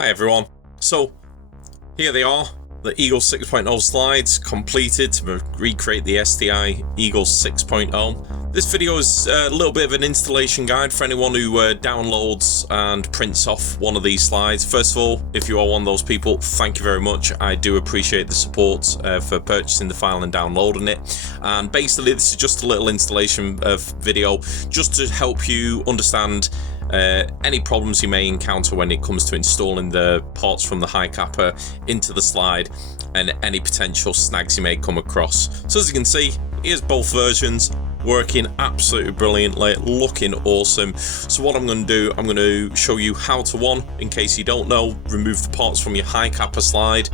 Hi everyone. So here they are, the Eagle 6.0 slides completed to recreate the STI Eagle 6.0. This video is a little bit of an installation guide for anyone who downloads and prints off one of these slides. First of all, if you are one of those people, thank you very much. I do appreciate the support for purchasing the file and downloading it. And basically this is just a little installation video just to help you understand any problems you may encounter when it comes to installing the parts from the Hi-Capa into the slide and any potential snags you may come across. So as you can see, here's both versions working absolutely brilliantly, looking awesome. So what I'm going to do, I'm going to show you how to, one, in case you don't know, remove the parts from your Hi-Capa slide.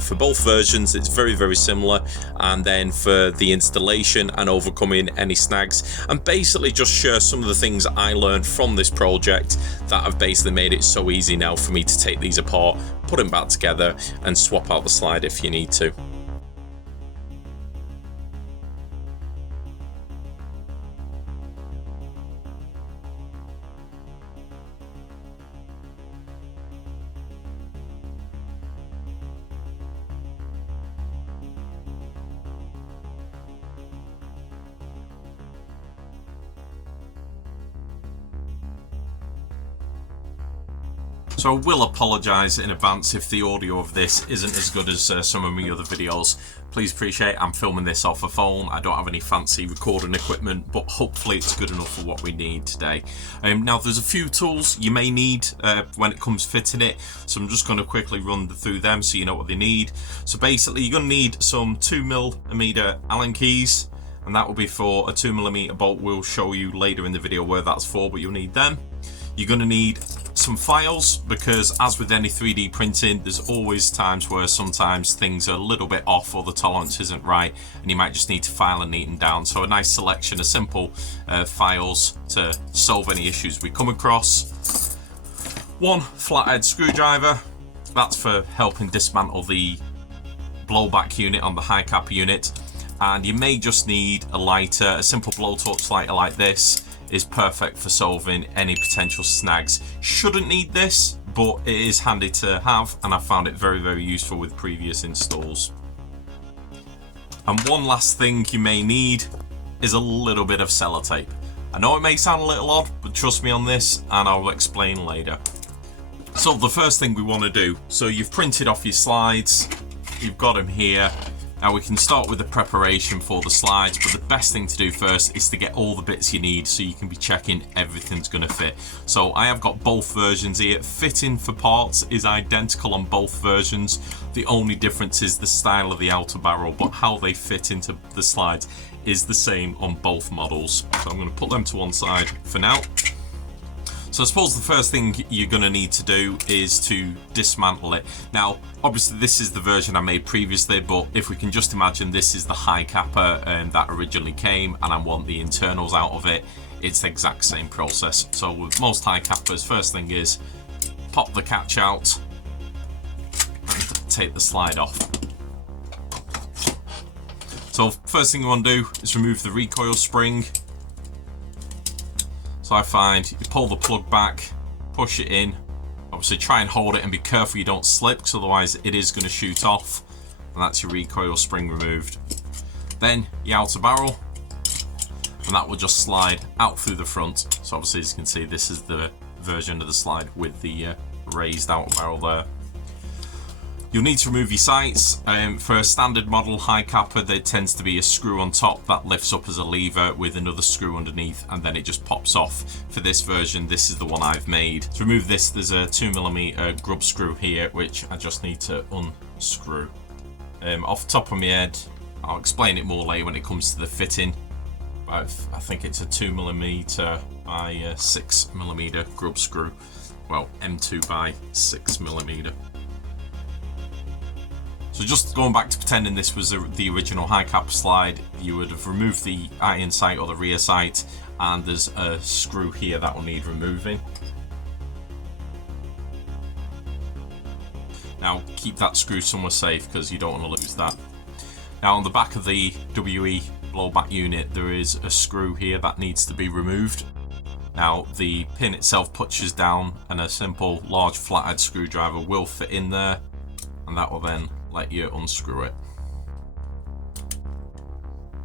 For both versions it's very similar, and then for the installation and overcoming any snags, and basically just share some of the things I learned from this project that have basically made it so easy now for me to take these apart, put them back together and swap out the slide if you need to. So I will apologise in advance if the audio of this isn't as good as some of my other videos. Please appreciate I'm filming this off a phone. I don't have any fancy recording equipment, but hopefully it's good enough for what we need today. Now there's a few tools you may need when it comes fitting it, so I'm just going to quickly run through them so you know what they need. So basically you're going to need some 2mm Allen keys, and that will be for a 2mm bolt. We'll show you later in the video where that's for, but you'll need them. You're going to need some files, because as with any 3D printing, there's always times where sometimes things are a little bit off or the tolerance isn't right, and you might just need to file and neaten down. So a nice selection of simple files to solve any issues we come across. One flathead screwdriver, that's for helping dismantle the blowback unit on the Hi-Capa unit. And you may just need a lighter. A simple blowtorch lighter like this is perfect for solving any potential snags. Shouldn't need this, but it is handy to have, and I found it very useful with previous installs. And one last thing you may need is a little bit of sellotape. I know it may sound a little odd, but trust me on this and I will explain later. So the first thing we want to do, so you've printed off your slides, you've got them here. Now we can start with the preparation for the slides, but the best thing to do first is to get all the bits you need so you can be checking everything's going to fit. So I have got both versions here. Fitting for parts is identical on both versions. The only difference is the style of the outer barrel, but how they fit into the slides is the same on both models. So I'm going to put them to one side for now. So I suppose the first thing you're going to need to do is to dismantle it. Now, obviously this is the version I made previously, but if we can just imagine this is the Hi-Capa that originally came and I want the internals out of it, it's the exact same process. So with most Hi-Capas, first thing is pop the catch out and take the slide off. So first thing you want to do is remove the recoil spring. So I find you pull the plug back, push it in, obviously try and hold it and be careful you don't slip, because otherwise it is going to shoot off, and that's your recoil spring removed. Then your outer barrel, and that will just slide out through the front. So obviously as you can see, this is the version of the slide with the raised outer barrel there. You'll need to remove your sights. For a standard model Hi-Capa, there tends to be a screw on top that lifts up as a lever with another screw underneath, and then it just pops off. For this version, this is the one I've made. To remove this, there's a 2mm grub screw here, which I just need to unscrew. Off the top of my head, I'll explain it more later when it comes to the fitting. I think it's a 2mm by 6mm grub screw. Well, M2 by 6mm. So just going back to pretending this was the original Hi-Capa slide, you would have removed the iron sight or the rear sight, and there's a screw here that will need removing. Now keep that screw somewhere safe because you don't want to lose that. Now on the back of the WE blowback unit there is a screw here that needs to be removed. Now the pin itself pushes down and a simple large flathead screwdriver will fit in there, and that will then let you unscrew it.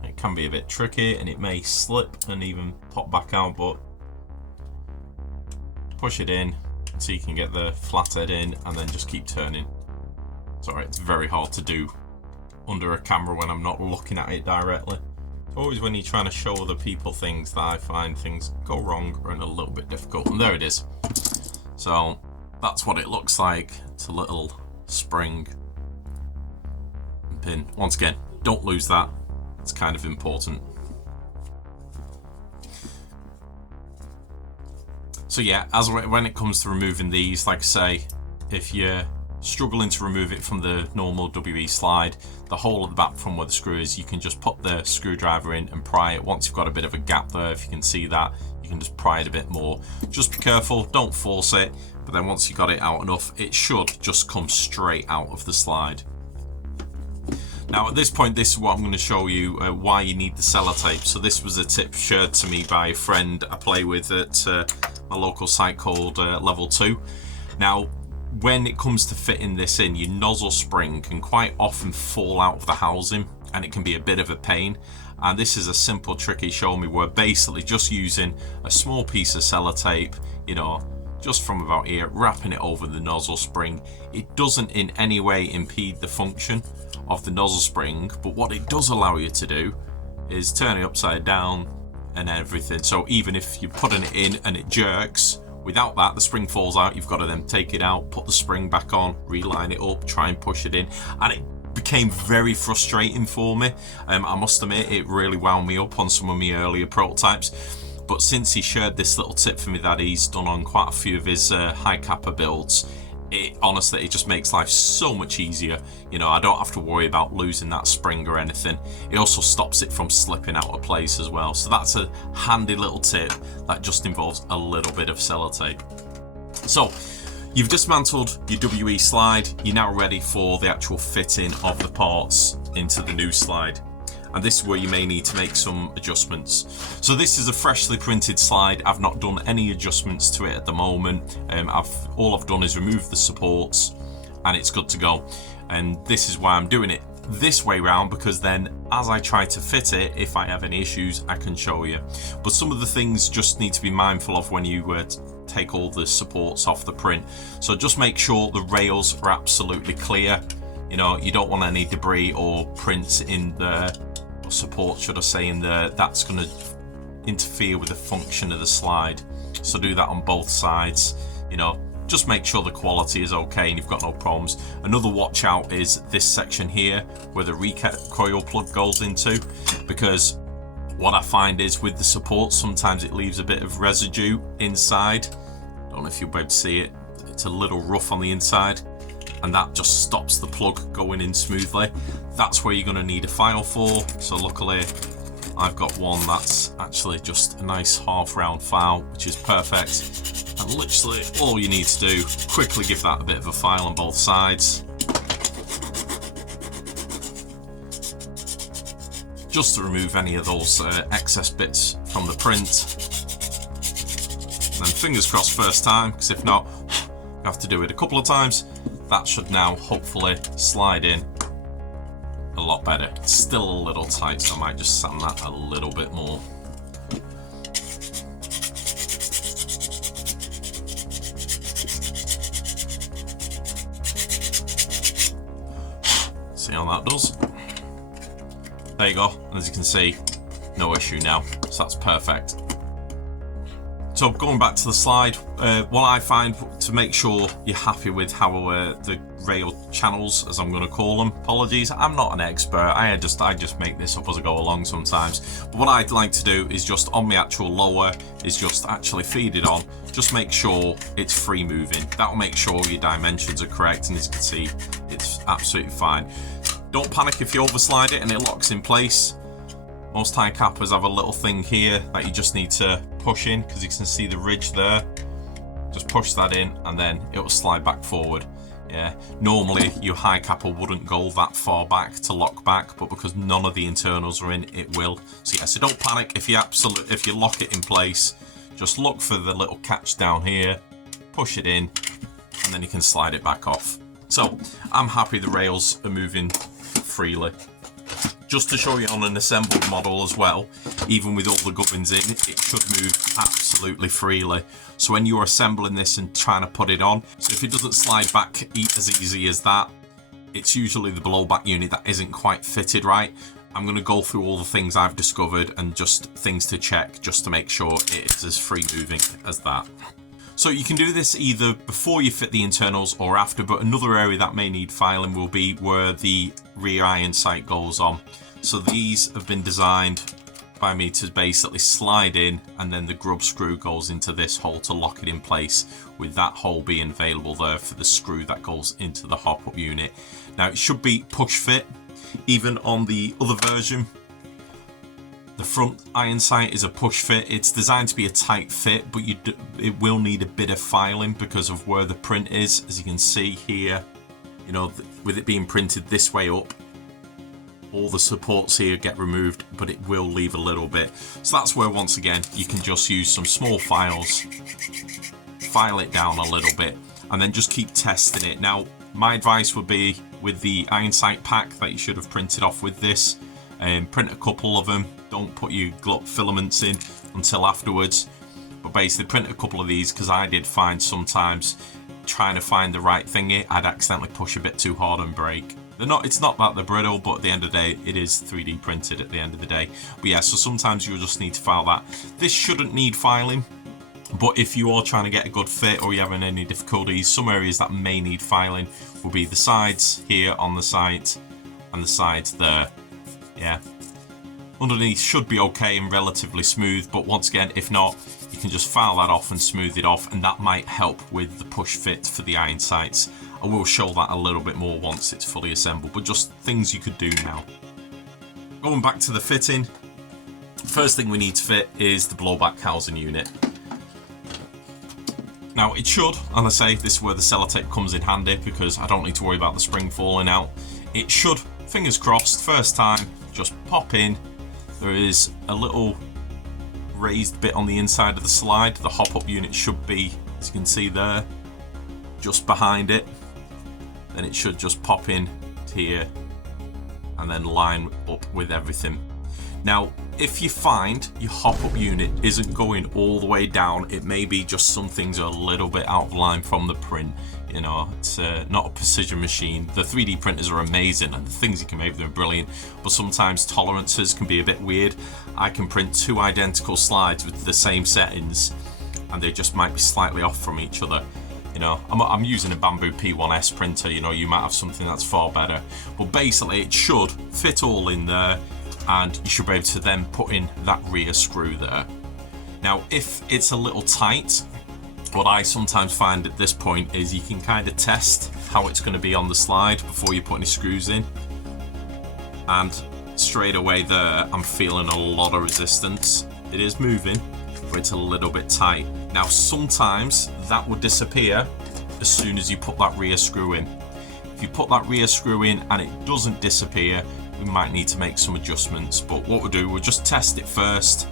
It can be a bit tricky and it may slip and even pop back out, but push it in so you can get the flathead in and then just keep turning. Sorry, it's very hard to do under a camera when I'm not looking at it directly. Always when you're trying to show other people things that I find things go wrong or a little bit difficult. And there it is. So that's what it looks like. It's a little spring and pin. Once again, don't lose that. It's kind of important. So yeah, as when it comes to removing these, like I say, if you're struggling to remove it from the normal WE slide, the hole at the back from where the screw is, you can just put the screwdriver in and pry it. Once you've got a bit of a gap there, if you can see that, you can just pry it a bit more. Just be careful, don't force it, but then once you got it out enough, it should just come straight out of the slide. Now at this point, this is what I'm going to show you why you need the sellotape. So this was a tip shared to me by a friend I play with at my local site called Level 2. Now when it comes to fitting this in, your nozzle spring can quite often fall out of the housing and it can be a bit of a pain. And this is a simple trick he showed me where basically just using a small piece of sellotape, you know, just from about here, wrapping it over the nozzle spring. It doesn't in any way impede the function of the nozzle spring, but what it does allow you to do is turn it upside down and everything. So even if you're putting it in and it jerks, without that, the spring falls out. You've got to then take it out, put the spring back on, reline it up, try and push it in. And it became very frustrating for me. I must admit, it really wound me up on some of my earlier prototypes. But since he shared this little tip for me that he's done on quite a few of his Hi-Capa builds, honestly, it just makes life so much easier. You know, I don't have to worry about losing that spring or anything. It also stops it from slipping out of place as well. So that's a handy little tip that just involves a little bit of sellotape. So you've dismantled your WE slide. You're now ready for the actual fitting of the parts into the new slide. And this is where you may need to make some adjustments. So this is a freshly printed slide. I've not done any adjustments to it at the moment. All I've done is remove the supports and it's good to go. And this is why I'm doing it this way round, because then as I try to fit it, if I have any issues, I can show you. But some of the things just need to be mindful of when you take all the supports off the print. So just make sure the rails are absolutely clear. You know, you don't want any debris or prints in there, or support should I say, in there, that's going to interfere with the function of the slide. So do that on both sides. You know, just make sure the quality is okay and you've got no problems. Another watch out is this section here where the recoil plug goes into, because what I find is with the support, sometimes it leaves a bit of residue inside. Don't know if you'll be able to see it. It's a little rough on the inside, and that just stops the plug going in smoothly. That's where you're going to need a file for. So luckily I've got one that's actually just a nice half round file, which is perfect. And literally all you need to do, quickly give that a bit of a file on both sides. Just to remove any of those excess bits from the print. And then fingers crossed first time, because if not, you have to do it a couple of times. That should now hopefully slide in a lot better. It's still a little tight, so I might just sand that a little bit more. See how that does? There you go. And as you can see, no issue now. So that's perfect. So going back to the slide, what I find to make sure you're happy with how the rail channels, as I'm going to call them, apologies, I'm not an expert, I just make this up as I go along sometimes, but what I'd like to do is just on the actual lower is just actually feed it on, just make sure it's free moving. That will make sure your dimensions are correct, and as you can see, it's absolutely fine. Don't panic if you overslide it and it locks in place. Most Hi-Capas have a little thing here that you just need to push in, because you can see the ridge there. Just push that in and then it will slide back forward. Yeah, normally your Hi-Capa wouldn't go that far back to lock back, but because none of the internals are in, it will. So yeah, so don't panic if you lock it in place. Just look for the little catch down here, push it in, and then you can slide it back off. So I'm happy the rails are moving freely. Just to show you on an assembled model as well, even with all the gubbins in, it should move absolutely freely. So when you're assembling this and trying to put it on, so if it doesn't slide back as easy as that, it's usually the blowback unit that isn't quite fitted right. I'm going to go through all the things I've discovered and just things to check just to make sure it is as free moving as that. So you can do this either before you fit the internals or after, but another area that may need filing will be where the rear iron sight goes on. So these have been designed by me to basically slide in, and then the grub screw goes into this hole to lock it in place, with that hole being available there for the screw that goes into the hop-up unit. Now it should be push fit, even on the other version. The front iron sight is a push fit. It's designed to be a tight fit, but it will need a bit of filing because of where the print is. As you can see here, you know, with it being printed this way up, all the supports here get removed, but it will leave a little bit. So that's where, once again, you can just use some small files, file it down a little bit, and then just keep testing it. Now, my advice would be with the iron sight pack that you should have printed off with this, print a couple of them. Don't put your filaments in until afterwards, but basically print a couple of these, because I did find sometimes trying to find the right thingy, I'd accidentally push a bit too hard and break. It's not that they're brittle, but at the end of the day, it is 3D printed at the end of the day. But yeah, so sometimes you'll just need to file that. This shouldn't need filing, but if you are trying to get a good fit or you're having any difficulties, some areas that may need filing will be the sides here on the sight and the sides there. Yeah. Underneath should be okay and relatively smooth, but once again, if not, you can just file that off and smooth it off, and that might help with the push fit for the iron sights. I will show that a little bit more once it's fully assembled, but just things you could do now. Going back to the fitting, first thing we need to fit is the blowback housing unit. Now it should, and I say this is where the sellotape comes in handy, because I don't need to worry about the spring falling out. It should, fingers crossed, first time, just pop in. There is a little raised bit on the inside of the slide. The hop-up unit should be, as you can see there, just behind it. Then it should just pop in here and then line up with everything. Now, if you find your hop-up unit isn't going all the way down, it may be just some things are a little bit out of line from the print. You know, it's not a precision machine. The 3D printers are amazing and the things you can make with them are brilliant, but sometimes tolerances can be a bit weird. I can print two identical slides with the same settings and they just might be slightly off from each other. You know, I'm using a Bamboo P1S printer, you know, you might have something that's far better. But basically it should fit all in there, and you should be able to then put in that rear screw there. Now, if it's a little tight, what I sometimes find at this point is you can kind of test how it's going to be on the slide before you put any screws in. And straight away there, I'm feeling a lot of resistance. It is moving, but it's a little bit tight. Now, sometimes that will disappear as soon as you put that rear screw in. If you put that rear screw in and it doesn't disappear, we might need to make some adjustments. But what we'll do, we'll just test it first,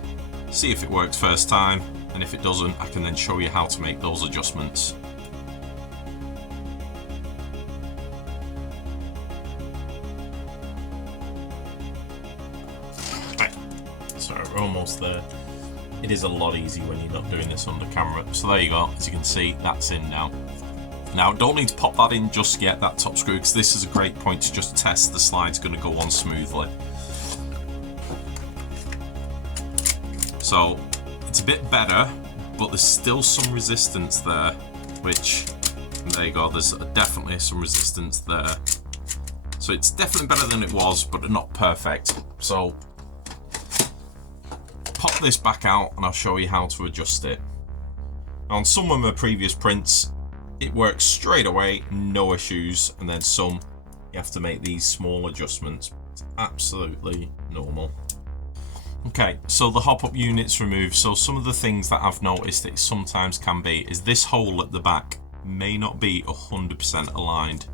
see if it works first time, and if it doesn't, I can then show you how to make those adjustments. Right, so we're almost there. It is a lot easier when you're not doing this under camera. So there you go, as you can see, that's in now. Now, don't need to pop that in just yet, that top screw, because this is a great point to just test the slide's going to go on smoothly. So, it's a bit better, but there's still some resistance there, which, there you go, there's definitely some resistance there. So it's definitely better than it was, but not perfect. So, pop this back out and I'll show you how to adjust it. Now, on some of my previous prints, it works straight away, no issues, and then some, you have to make these small adjustments. It's absolutely normal. Okay, so the hop-up unit's removed. So some of the things that I've noticed it sometimes can be is this hole at the back may not be 100% aligned.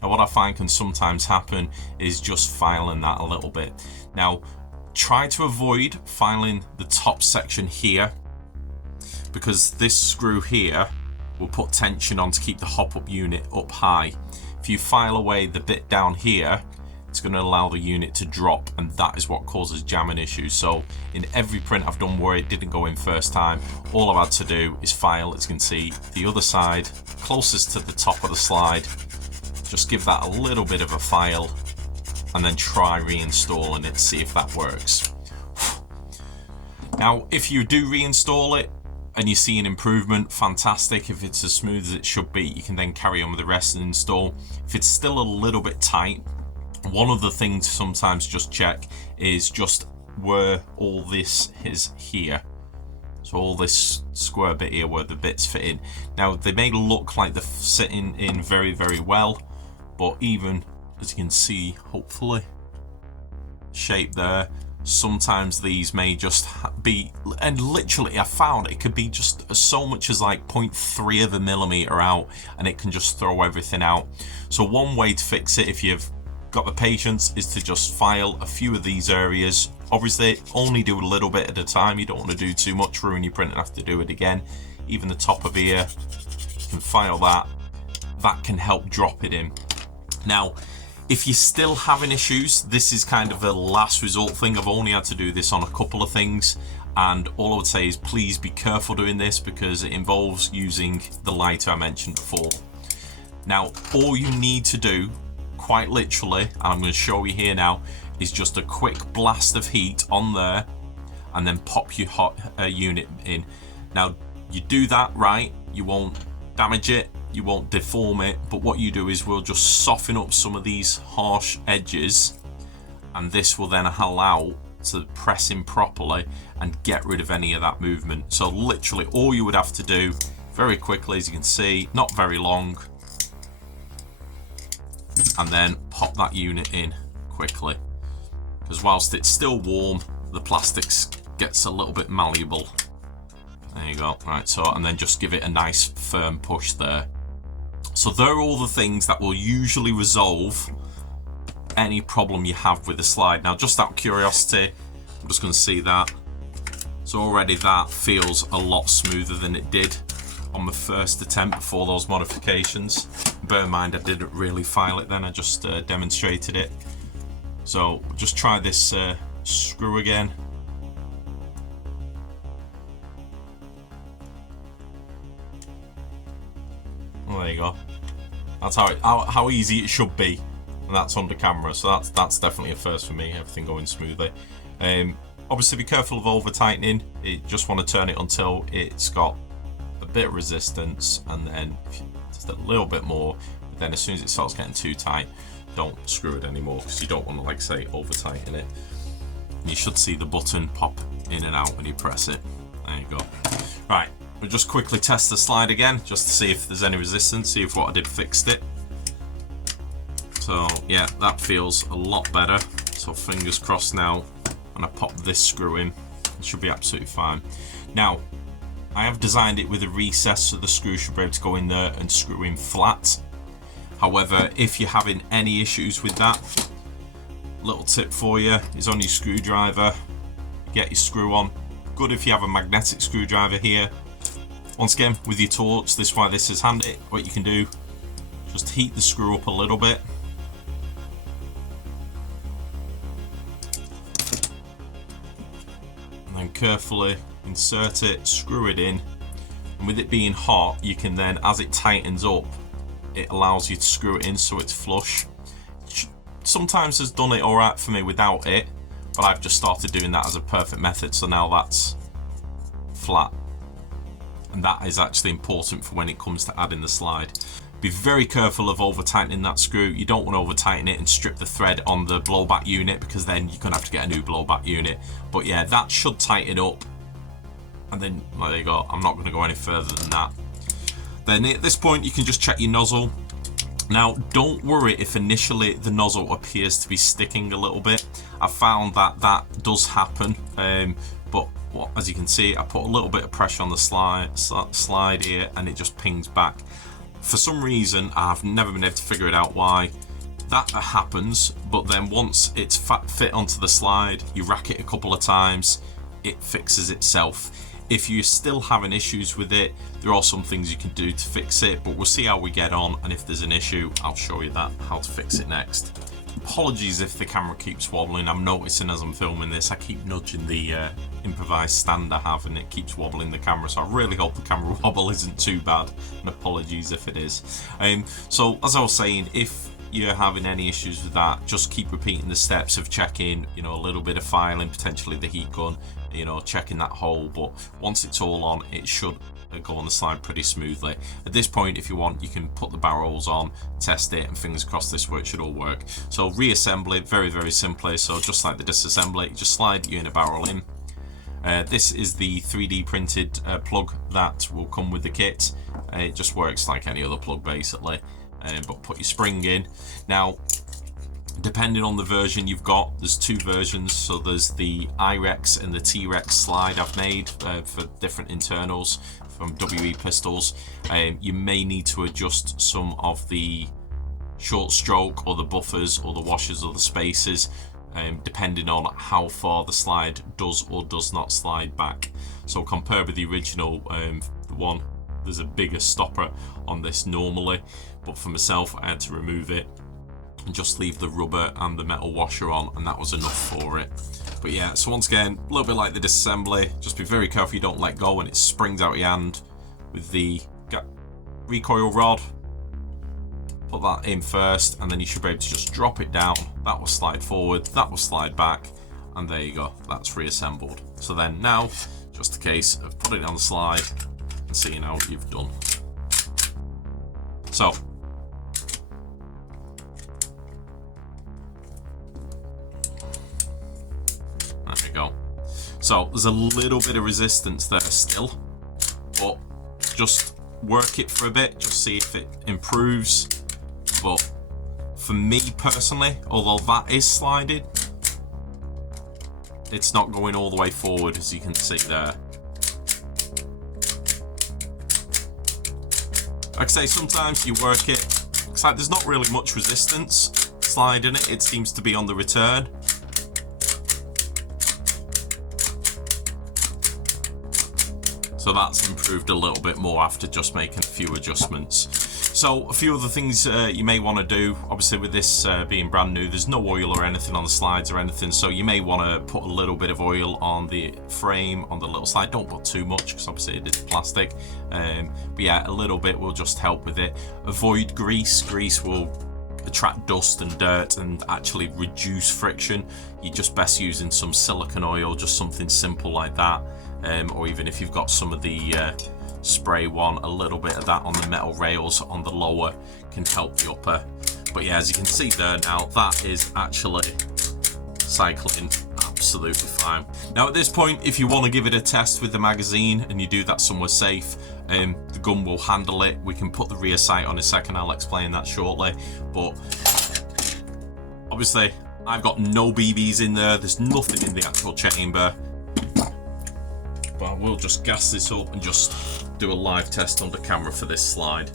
Now what I find can sometimes happen is just filing that a little bit. Now try to avoid filing the top section here. because this screw here will put tension on to keep the hop-up unit up high. If you file away the bit down here, it's going to allow the unit to drop, and that is what causes jamming issues. So in every print I've done where it didn't go in first time, all I've had to do is file, as you can see, the other side closest to the top of the slide. Just give that a little bit of a file and then try reinstalling it to see if that works. Now if you do reinstall it and you see an improvement, fantastic. If it's as smooth as it should be, you can then carry on with the rest and install. If it's still a little bit tight, one of the things to sometimes just check is just where all this is here. So all this square bit here where the bits fit in. Now they may look like they're sitting in very, very well, but even as you can see, hopefully, shape there, sometimes these may just be, and literally I found it could be just so much as like 0.3 of a millimeter out, and it can just throw everything out. So one way to fix it, if you've got the patience, is to just file a few of these areas. Obviously only do a little bit at a time, you don't want to do too much, ruin your print and have to do it again. Even the top of here, you can file that. That can help drop it in. Now if you're still having issues, this is kind of a last resort thing. I've only had to do this on a couple of things, and all I would say is please be careful doing this because it involves using the lighter I mentioned before. Now all you need to do, quite literally, and I'm going to show you here now, is just a quick blast of heat on there and then pop your hot unit in. Now you do that right, you won't damage it, you won't deform it, but what you do is we'll just soften up some of these harsh edges, and this will then allow to press in properly and get rid of any of that movement. So literally all you would have to do very quickly, as you can see, not very long, and then pop that unit in quickly, because whilst it's still warm, the plastics gets a little bit malleable. There you go. Right, so, and then just give it a nice firm push there. So there are all the things that will usually resolve any problem you have with the slide. Now just out of curiosity, I'm just going to see that. So already that feels a lot smoother than it did on the first attempt before those modifications. Bear in mind I didn't really file it then, I just demonstrated it. So just try this screw again. Well, there you go. That's how easy it should be, and that's under camera. So that's definitely a first for me. Everything going smoothly. Obviously, be careful of over tightening. You just want to turn it until it's got a bit of resistance, and then just a little bit more. But then as soon as it starts getting too tight, don't screw it anymore because you don't want to, like say, over tighten it. And you should see the button pop in and out when you press it. There you go. Right. We'll just quickly test the slide again, just to see if there's any resistance, see if what I did fixed it. So yeah, that feels a lot better. So fingers crossed now, when I pop this screw in, it should be absolutely fine. Now, I have designed it with a recess so the screw should be able to go in there and screw in flat. However, if you're having any issues with that, little tip for you is on your screwdriver, get your screw on. Good if you have a magnetic screwdriver here. Once again, with your torch, this is why this is handy. What you can do, just heat the screw up a little bit. And then carefully insert it, screw it in. And with it being hot, you can then, as it tightens up, it allows you to screw it in so it's flush. Sometimes has done it alright for me without it, but I've just started doing that as a perfect method, so now that's flat. And that is actually important for when it comes to adding the slide. Be very careful of over tightening that screw. You don't want to over tighten it and strip the thread on the blowback unit, because then you're going to have to get a new blowback unit. But yeah, that should tighten up. And then, there you go, I'm not going to go any further than that. Then at this point you can just check your nozzle. Now don't worry if initially the nozzle appears to be sticking a little bit. I found that that does happen, but as you can see, I put a little bit of pressure on the slide here and it just pings back. For some reason, I've never been able to figure it out why that happens, but then once it's fit onto the slide, you rack it a couple of times, it fixes itself. If you're still having issues with it, there are some things you can do to fix it, but we'll see how we get on, and if there's an issue, I'll show you how to fix it next. Apologies if the camera keeps wobbling. I'm noticing as I'm filming this, I keep nudging the improvised stand I have, and it keeps wobbling the camera, so I really hope the camera wobble isn't too bad, and apologies if it is. So as I was saying, if you're having any issues with that, just keep repeating the steps of checking, you know, a little bit of filing, potentially the heat gun, you know, checking that hole, but once it's all on, it should go on the slide pretty smoothly. At this point, if you want, you can put the barrels on, test it, and fingers crossed this work should all work. So reassemble it very, very simply. So just like the disassembly, just slide your inner barrel in. This is the 3D printed plug that will come with the kit. It just works like any other plug basically, but put your spring in. Now, depending on the version you've got, there's two versions. So there's the IREX and the T-Rex slide I've made for different internals from WE pistols. You may need to adjust some of the short stroke or the buffers or the washers or the spacers, depending on how far the slide does or does not slide back. So compared with the original one, there's a bigger stopper on this normally, but for myself I had to remove it and just leave the rubber and the metal washer on, and that was enough for it. But yeah, so once again, a little bit like the disassembly, just be very careful you don't let go when it springs out your hand with the recoil rod. Put that in first, and then you should be able to just drop it down. That will slide forward, that will slide back, and there you go, that's reassembled. So then now, just a case of putting it on the slide and seeing how you've done. So, there we go. So there's a little bit of resistance there still, but just work it for a bit, just see if it improves. But for me personally, although that is sliding, it's not going all the way forward, as you can see there. Like I say, sometimes you work it, it's like there's not really much resistance sliding it, it seems to be on the return. So that's improved a little bit more after just making a few adjustments. So a few other things you may want to do, obviously with this being brand new, there's no oil or anything on the slides or anything, so you may want to put a little bit of oil on the frame, on the little slide. Don't put too much because obviously it is plastic, but yeah, a little bit will just help with it. Avoid grease. Grease will attract dust and dirt and actually reduce friction. You're just best using some silicone oil, just something simple like that, or even if you've got some of the spray one, a little bit of that on the metal rails on the lower can help the upper. But yeah, as you can see there now, that is actually cycling absolutely fine. Now at this point, if you want to give it a test with the magazine and you do that somewhere safe, the gun will handle it. We can put the rear sight on in a second, I'll explain that shortly. But obviously I've got no BBs in there, there's nothing in the actual chamber, but I will just gas this up and just do a live test under camera for this slide.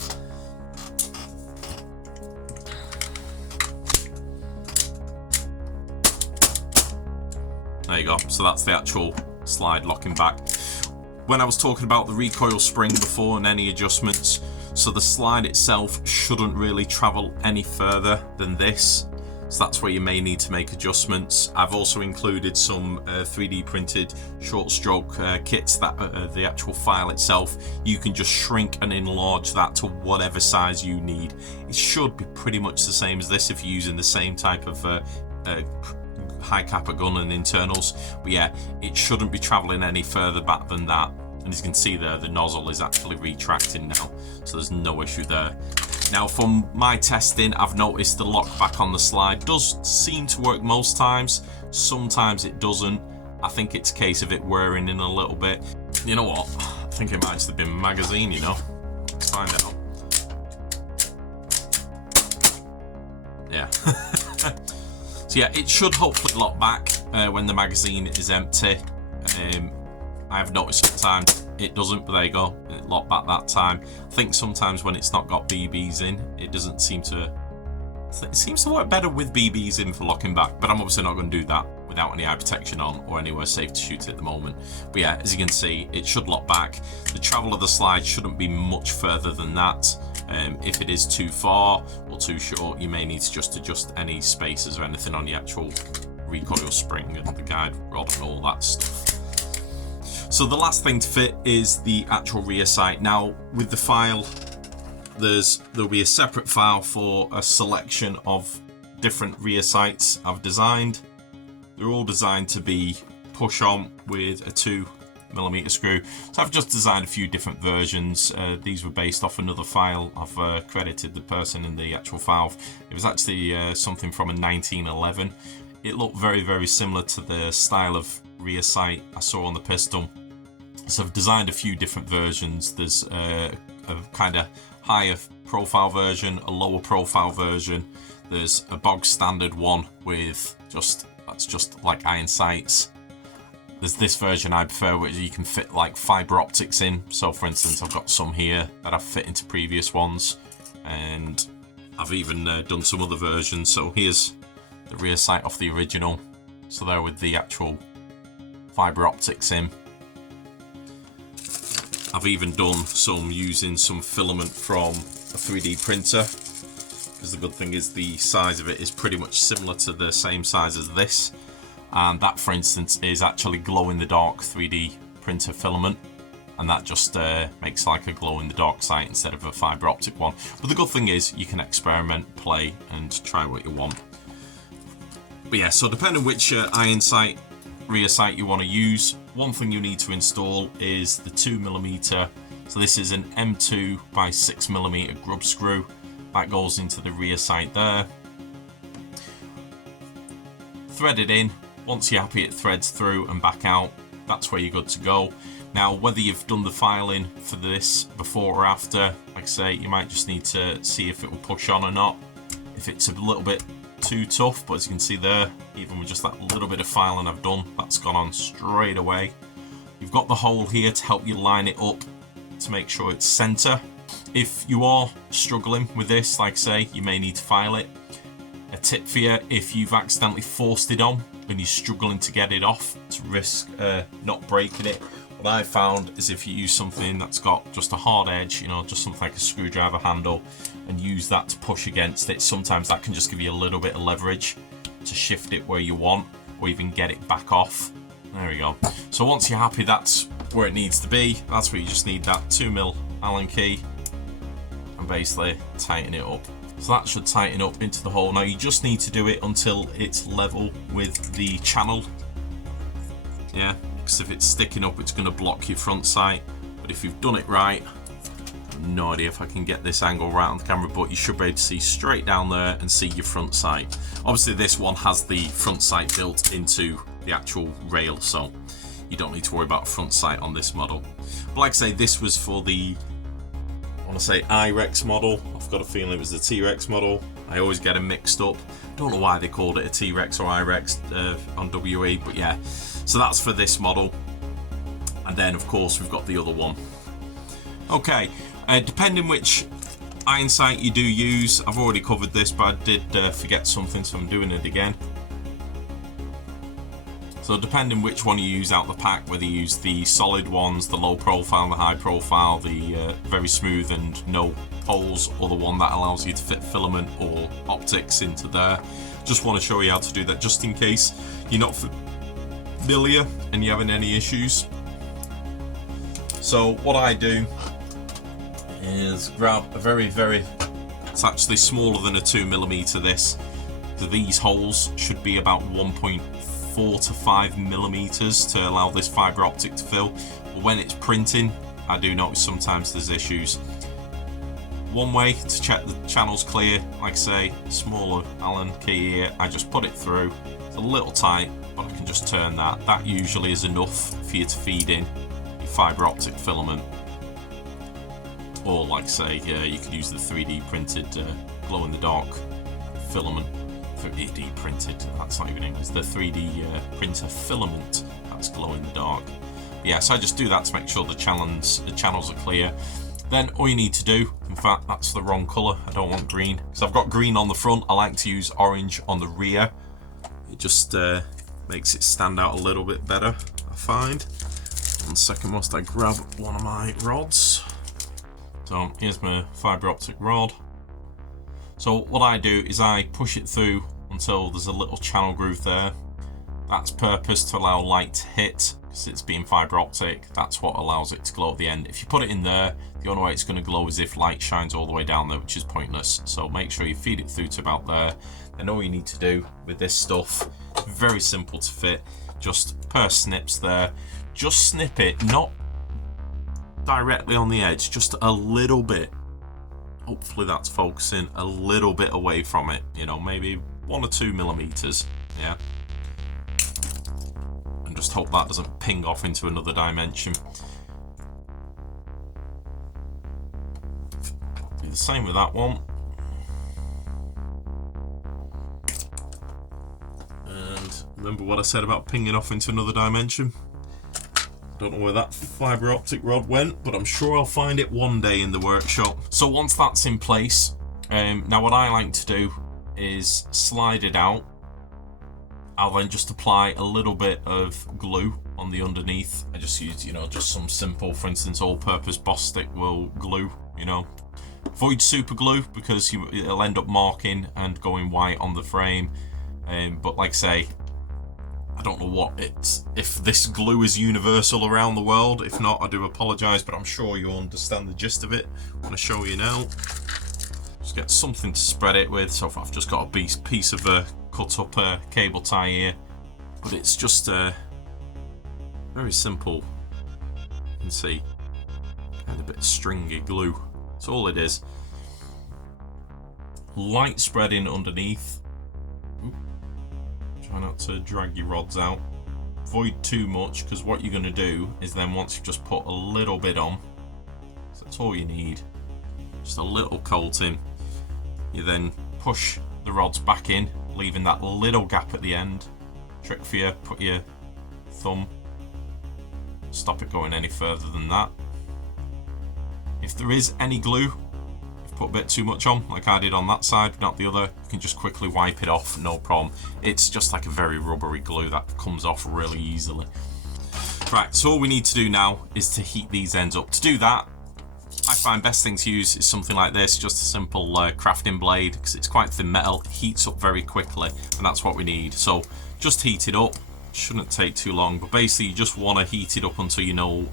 There you go, so that's the actual slide locking back. When I was talking about the recoil spring before and any adjustments, so the slide itself shouldn't really travel any further than this. So that's where you may need to make adjustments. I've also included some 3D printed short stroke kits that the actual file itself, you can just shrink and enlarge that to whatever size you need. It should be pretty much the same as this if you're using the same type of Hi-Capa gun and internals. But yeah, it shouldn't be traveling any further back than that. And as you can see there, the nozzle is actually retracting now, so there's no issue there. Now from my testing, I've noticed the lock back on the slide does seem to work most times. Sometimes it doesn't. I think it's a case of it wearing in a little bit. You know what? I think it might have been a magazine, you know? Let's find out. Yeah. So yeah, it should hopefully lock back when the magazine is empty. I've noticed sometimes it doesn't, but there you go, it locked back that time. I think sometimes when it's not got BBs in, it doesn't seem to, it seems to work better with BBs in for locking back, but I'm obviously not going to do that without any eye protection on or anywhere safe to shoot it at the moment. But yeah, as you can see, it should lock back. The travel of the slide shouldn't be much further than that. If it is too far or too short, you may need to just adjust any spacers or anything on the actual recoil spring and the guide rod and all that stuff. So the last thing to fit is the actual rear sight. Now with the file, there'll be a separate file for a selection of different rear sights I've designed. They're all designed to be push on with a 2mm screw. So I've just designed a few different versions. These were based off another file. I've credited the person in the actual file. It was actually something from a 1911. It looked very, very similar to the style of rear sight I saw on the pistol. So I've designed a few different versions. There's a kind of higher profile version, a lower profile version. There's a bog standard one with that's just like iron sights. There's this version I prefer, where you can fit like fiber optics in. So for instance, I've got some here that I've fit into previous ones, and I've even done some other versions. So here's the rear sight off the original. So there with the actual fiber optics in. I've even done some using some filament from a 3D printer, because the good thing is the size of it is pretty much similar to the same size as this, and that for instance is actually glow in the dark 3D printer filament, and that just makes like a glow in the dark sight instead of a fiber optic one. But the good thing is you can experiment, play and try what you want. But yeah, so depending which iron sight, rear sight you want to use, one thing you need to install is the 2mm. So this is an M2 by 6mm grub screw that goes into the rear sight there. Thread it in. Once you're happy it threads through and back out, that's where you're good to go. Now whether you've done the filing for this before or after, like I say, you might just need to see if it will push on or not. If it's a little bit too tough, but as you can see there, even with just that little bit of filing I've done, that's gone on straight away. You've got the hole here to help you line it up to make sure it's center. If you are struggling with this, like I say, you may need to file it. A tip for you, if you've accidentally forced it on and you're struggling to get it off, to risk not breaking it, what I found is if you use something that's got just a hard edge, you know, just something like a screwdriver handle, and use that to push against it, sometimes that can just give you a little bit of leverage to shift it where you want, or even get it back off. There we go. So once you're happy that's where it needs to be, that's where you just need that 2mm Allen key and basically tighten it up. So that should tighten up into the hole. Now you just need to do it until it's level with the channel. Yeah, because if it's sticking up, it's going to block your front sight. But if you've done it right, no idea if I can get this angle right on the camera, but you should be able to see straight down there and see your front sight. Obviously this one has the front sight built into the actual rail, so you don't need to worry about front sight on this model. But like I say, this was for the, I want to say I-Rex model. I've got a feeling it was the T-Rex model. I always get them mixed up. Don't know why they called it a T-Rex or I-Rex on WE, but yeah. So that's for this model. And then of course we've got the other one. Okay, depending which iron sight you do use, I've already covered this, but I did forget something, so I'm doing it again. So depending which one you use out the pack, whether you use the solid ones, the low profile, the high profile, the very smooth and no holes, or the one that allows you to fit filament or optics into there, just want to show you how to do that just in case you're not familiar and you're having any issues. So what I do is grab a very, it's actually smaller than a 2mm this. So these holes should be about 1.4 to 5mm to allow this fibre optic to fill. But when it's printing, I do notice sometimes there's issues. One way to check the channel's clear, like I say, smaller Allen key here, I just put it through. It's a little tight, but I can just turn that. That usually is enough for you to feed in your fibre optic filament. Or like I say, you could use the 3D printed glow in the dark filament. 3D printed, that's not even English, the 3D printer filament that's glow in the dark. Yeah, so I just do that to make sure the channels are clear. Then all you need to do, in fact that's the wrong colour, I don't want green, because I've got green on the front, I like to use orange on the rear. It just Makes it stand out a little bit better, I find. 1 second whilst I grab one of my rods. So here's my fibre optic rod. So what I do is I push it through until there's a little channel groove there. That's purpose to allow light to hit, because it's being fibre optic. That's what allows it to glow at the end. If you put it in there, the only way it's going to glow is if light shines all the way down there, which is pointless. So make sure you feed it through to about there. And all you need to do with this stuff, very simple to fit, just per snips there. Just snip it, not directly on the edge, just a little bit. Hopefully that's focusing a little bit away from it, you know, maybe 1 or 2 millimeters, yeah. And just hope that doesn't ping off into another dimension. Do the same with that one. And remember what I said about pinging off into another dimension? Don't know where that fibre optic rod went, but I'm sure I'll find it one day in the workshop. So once that's in place, now what I like to do is slide it out. I'll then just apply a little bit of glue on the underneath. I just use, you know, just some simple, for instance, all-purpose Boss Stick will glue, you know. Avoid super glue because it'll end up marking and going white on the frame. But like I say, I don't know if this glue is universal around the world. If not, I do apologise, but I'm sure you understand the gist of it. I'm going to show you now. Just get something to spread it with. So I've just got a piece of cut up cable tie here, but it's just very simple. You can see, and a bit of stringy glue. That's all it is. Light spreading underneath. Try not to drag your rods out. Avoid too much, because what you're going to do is then once you've just put a little bit on, so that's all you need, just a little coating, you then push the rods back in, leaving that little gap at the end. Trick for you, put your thumb, stop it going any further than that. If there is any glue, put a bit too much on, like I did on that side, not the other, you can just quickly wipe it off, no problem. It's just like a very rubbery glue that comes off really easily. Right, so all we need to do now is to heat these ends up. To do that, I find best thing to use is something like this, just a simple crafting blade, because it's quite thin metal, it heats up very quickly, and that's what we need. So just heat it up, shouldn't take too long, but basically you just want to heat it up until you know,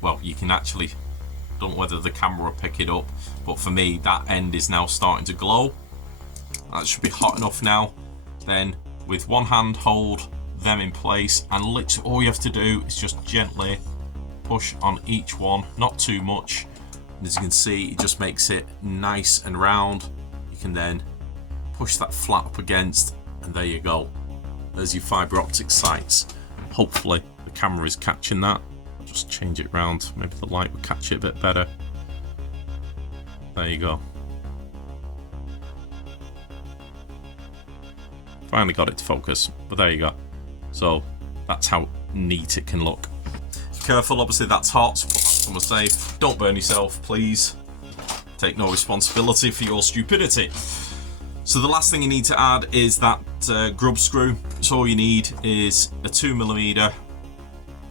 well, you can actually, don't know whether the camera will pick it up, but for me that end is now starting to glow. That should be hot enough now. Then with one hand hold them in place, and literally all you have to do is just gently push on each one, not too much. And as you can see, it just makes it nice and round. You can then push that flat up against, and there you go. There's your fibre optic sights. Hopefully the camera is catching that. Just change it round, maybe the light will catch it a bit better. There you go. Finally got it to focus, but there you go. So that's how neat it can look. Careful, obviously that's hot, so put that somewhere safe. Don't burn yourself, please. Take no responsibility for your stupidity. So the last thing you need to add is that grub screw. So all you need is a 2mm,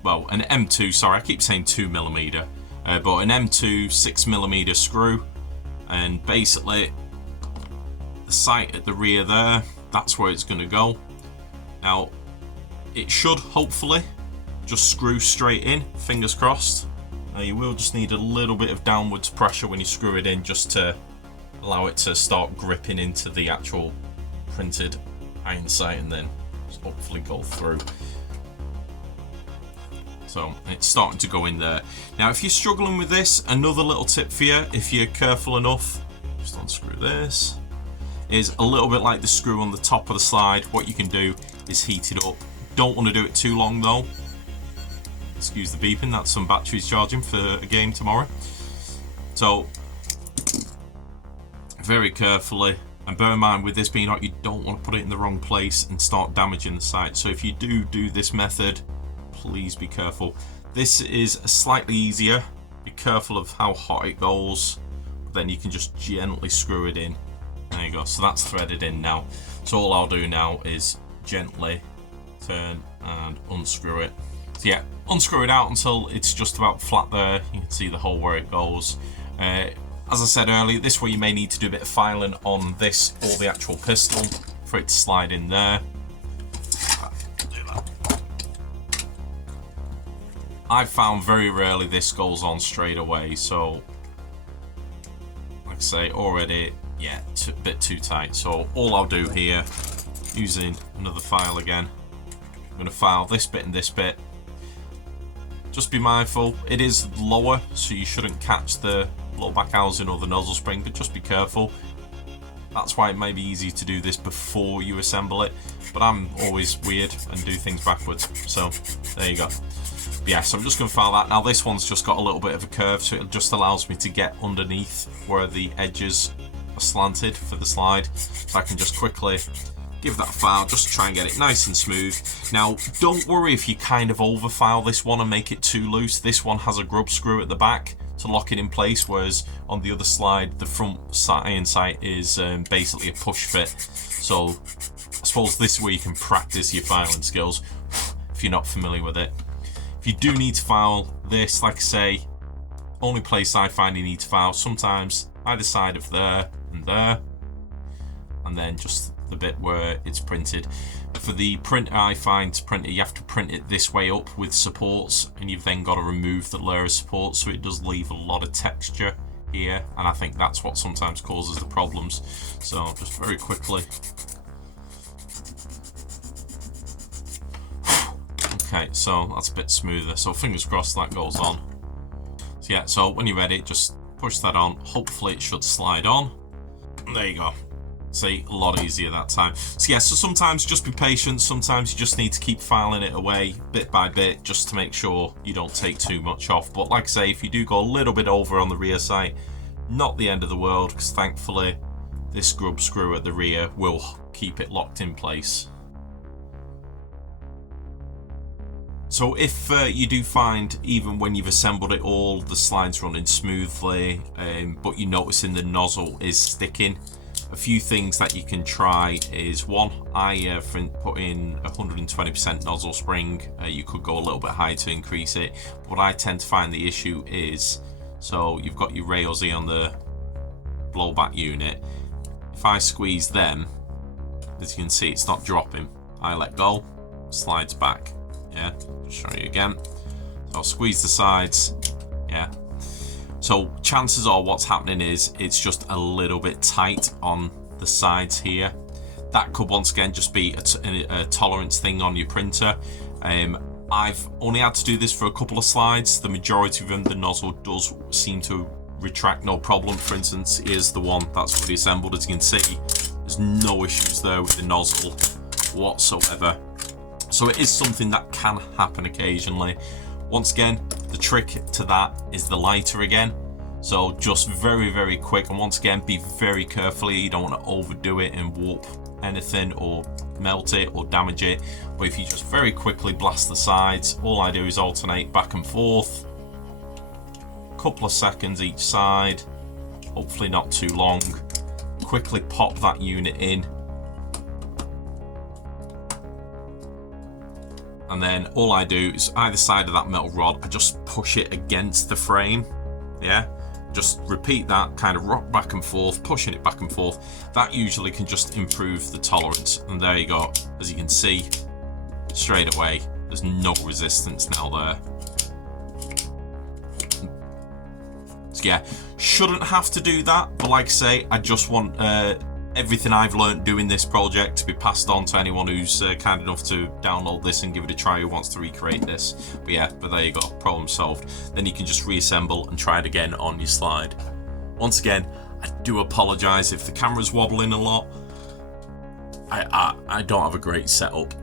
well, an M2, sorry, I keep saying 2mm, but an M2 6mm screw, and basically the sight at the rear there, that's where it's going to go. Now it should hopefully just screw straight in, fingers crossed. Now you will just need a little bit of downwards pressure when you screw it in, just to allow it to start gripping into the actual printed iron sight, and then just hopefully go through. So it's starting to go in there. Now if you're struggling with this, another little tip for you, if you're careful enough, just unscrew this, is a little bit like the screw on the top of the slide. What you can do is heat it up. Don't want to do it too long though. Excuse the beeping, that's some batteries charging for a game tomorrow. So very carefully, and bear in mind with this being hot, you don't want to put it in the wrong place and start damaging the sight. So if you do this method, please be careful. This is slightly easier. Be careful of how hot it goes, but then you can just gently screw it in. There you go, so that's threaded in now. So all I'll do now is gently turn and unscrew it. So yeah, unscrew it out until it's just about flat there. You can see the hole where it goes. As I said earlier, this way you may need to do a bit of filing on this or the actual pistol for it to slide in there. I've found very rarely this goes on straight away, so like I say already, yeah, a bit too tight. So all I'll do here, using another file again, I'm going to file this bit and this bit. Just be mindful, it is lower, so you shouldn't catch the blowback housing or the nozzle spring, but just be careful. That's why it may be easy to do this before you assemble it, but I'm always weird and do things backwards, so there you go. But yeah, so I'm just going to file that. Now this one's just got a little bit of a curve, so it just allows me to get underneath where the edges are slanted for the slide, so I can just quickly give that a file, just try and get it nice and smooth. Now don't worry if you kind of over file this one and make it too loose. This one has a grub screw at the back to lock it in place, whereas on the other slide the front iron sight is basically a push fit. So I suppose this way you can practice your filing skills if you're not familiar with it. If you do need to file this, like I say, only place I find you need to file sometimes either side of there, and then just the bit where it's printed. For the printer, I find to print it, you have to print it this way up with supports, and you've then got to remove the layer of support, so it does leave a lot of texture here, and I think that's what sometimes causes the problems. So just very quickly. Okay, so that's a bit smoother, so fingers crossed that goes on. So yeah, so when you're ready, just push that on, hopefully it should slide on. There you go. See, a lot easier that time. So yeah, so sometimes just be patient, sometimes you just need to keep filing it away bit by bit just to make sure you don't take too much off. But like I say, if you do go a little bit over on the rear sight, not the end of the world, because thankfully this grub screw at the rear will keep it locked in place. So if you do find, even when you've assembled it all, the slide's running smoothly, but you're noticing the nozzle is sticking, a few things that you can try is, one, I put in 120% nozzle spring. You could go a little bit higher to increase it. What I tend to find the issue is, so you've got your rails here on the blowback unit. If I squeeze them, as you can see, it's not dropping. I let go, slides back. Yeah, just show you again. So I'll squeeze the sides. Yeah. So chances are what's happening is it's just a little bit tight on the sides here. That could once again just be a tolerance thing on your printer. I've only had to do this for a couple of slides. The majority of them, the nozzle does seem to retract no problem. For instance, here's the one that's already assembled. As you can see, there's no issues there with the nozzle whatsoever. So it is something that can happen occasionally. Once again, the trick to that is the lighter again. So just very, very quick, and once again, be very careful. You don't want to overdo it and warp anything or melt it or damage it. But if you just very quickly blast the sides, all I do is alternate back and forth. A couple of seconds each side, hopefully not too long. Quickly pop that unit in. And then all I do is either side of that metal rod, I just push it against the frame. Yeah, just repeat that, kind of rock back and forth, pushing it back and forth. That usually can just improve the tolerance. And there you go. As you can see, straight away, there's no resistance now there. So yeah, shouldn't have to do that. But like I say, I just want everything I've learned doing this project to be passed on to anyone who's kind enough to download this and give it a try, who wants to recreate this. But yeah, but there you go, problem solved. Then you can just reassemble and try it again on your slide. Once again, I do apologise if the camera's wobbling a lot. I don't have a great setup.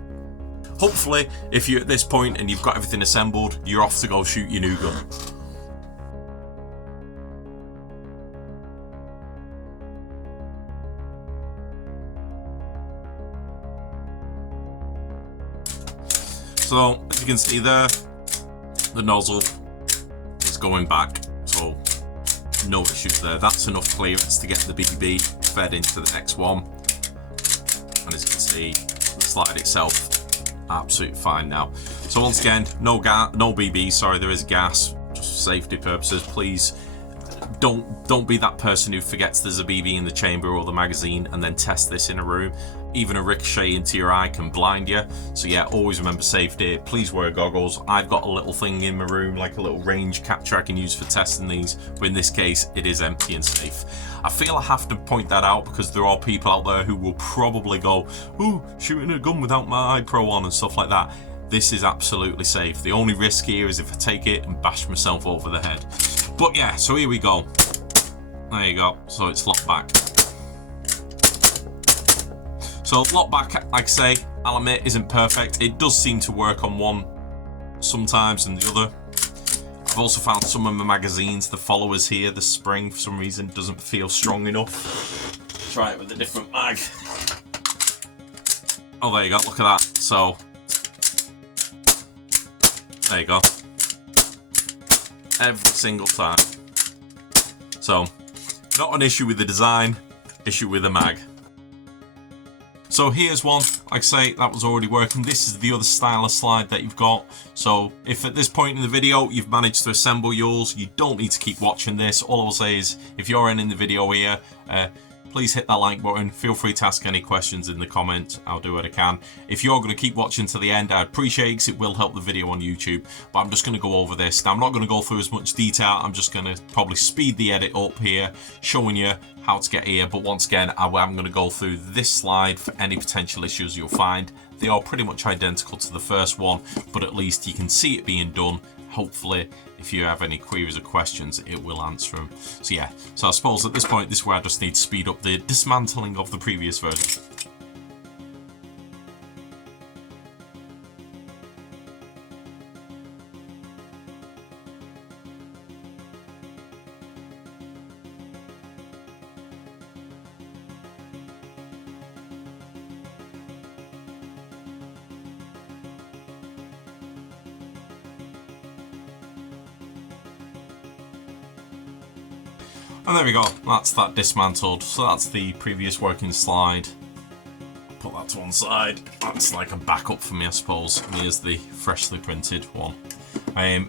Hopefully, if you're at this point and you've got everything assembled, you're off to go shoot your new gun. So, as you can see there, the nozzle is going back, so no issues there. That's enough clearance to get the BB fed into the next one. And as you can see, the slide itself absolutely fine now. So once again, no BB, sorry, there is gas, just for safety purposes. Please don't be that person who forgets there's a BB in the chamber or the magazine and then test this in a room. Even a ricochet into your eye can blind you. So yeah, always remember safety. Please wear goggles. I've got a little thing in my room, like a little range capture I can use for testing these, but in this case, it is empty and safe. I feel I have to point that out because there are people out there who will probably go, ooh, shooting a gun without my eye pro on and stuff like that. This is absolutely safe. The only risk here is if I take it and bash myself over the head. But yeah, so here we go. There you go. So it's locked back. So lock back, like I say, I'll admit, isn't perfect. It does seem to work on one sometimes and the other. I've also found some of my magazines, the followers here, the spring for some reason doesn't feel strong enough. Try it with a different mag. Oh, there you go, look at that. So, there you go. Every single time. So, not an issue with the design, issue with the mag. So here's one, like I say, that was already working. This is the other style of slide that you've got. So if at this point in the video you've managed to assemble yours, you don't need to keep watching this. All I'll say is, if you're ending the video here, please hit that like button. Feel free to ask any questions in the comments. I'll do what I can. If you're going to keep watching to the end, I'd appreciate it because it will help the video on YouTube. But I'm just going to go over this. Now, I'm not going to go through as much detail. I'm just going to probably speed the edit up here, showing you how to get here. But once again, I am going to go through this slide for any potential issues you'll find. They are pretty much identical to the first one, but at least you can see it being done. Hopefully, if you have any queries or questions, it will answer them. So yeah, so I suppose at this point, this is where I just need to speed up the dismantling of the previous version. And there we go, that's that dismantled. So that's the previous working slide. Put that to one side. That's like a backup for me, I suppose. And here's the freshly printed one.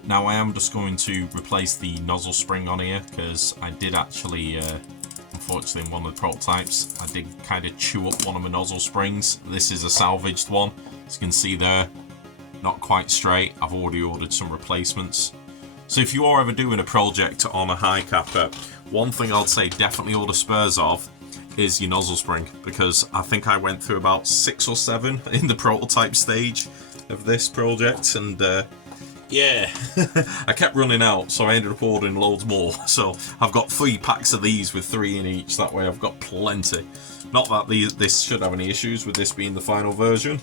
Now I am just going to replace the nozzle spring on here because I did actually, unfortunately in one of the prototypes, I did kind of chew up one of my nozzle springs. This is a salvaged one, as you can see there. Not quite straight. I've already ordered some replacements. So if you are ever doing a project on a Hi-Capa, one thing I'd say definitely order spares of is your nozzle spring, because I think I went through about 6 or 7 in the prototype stage of this project, and yeah, I kept running out, so I ended up ordering loads more. So I've got 3 packs of these with 3 in each, that way I've got plenty. Not that this should have any issues with this being the final version.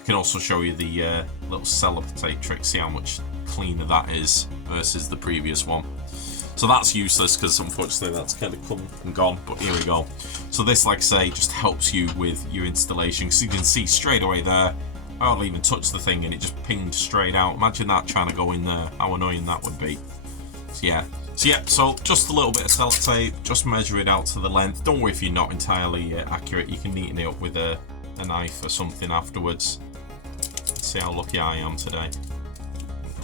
I can also show you the little sellotape trick, see how much cleaner that is versus the previous one. So that's useless because unfortunately that's kind of come and gone, but here we go. So this, like I say, just helps you with your installation, because you can see straight away there, I hardly even touched the thing and it just pinged straight out. Imagine that trying to go in there, how annoying that would be. So yeah, so just a little bit of sellotape, just measure it out to the length. Don't worry if you're not entirely accurate, you can neaten it up with a knife or something afterwards. Let's see how lucky I am today.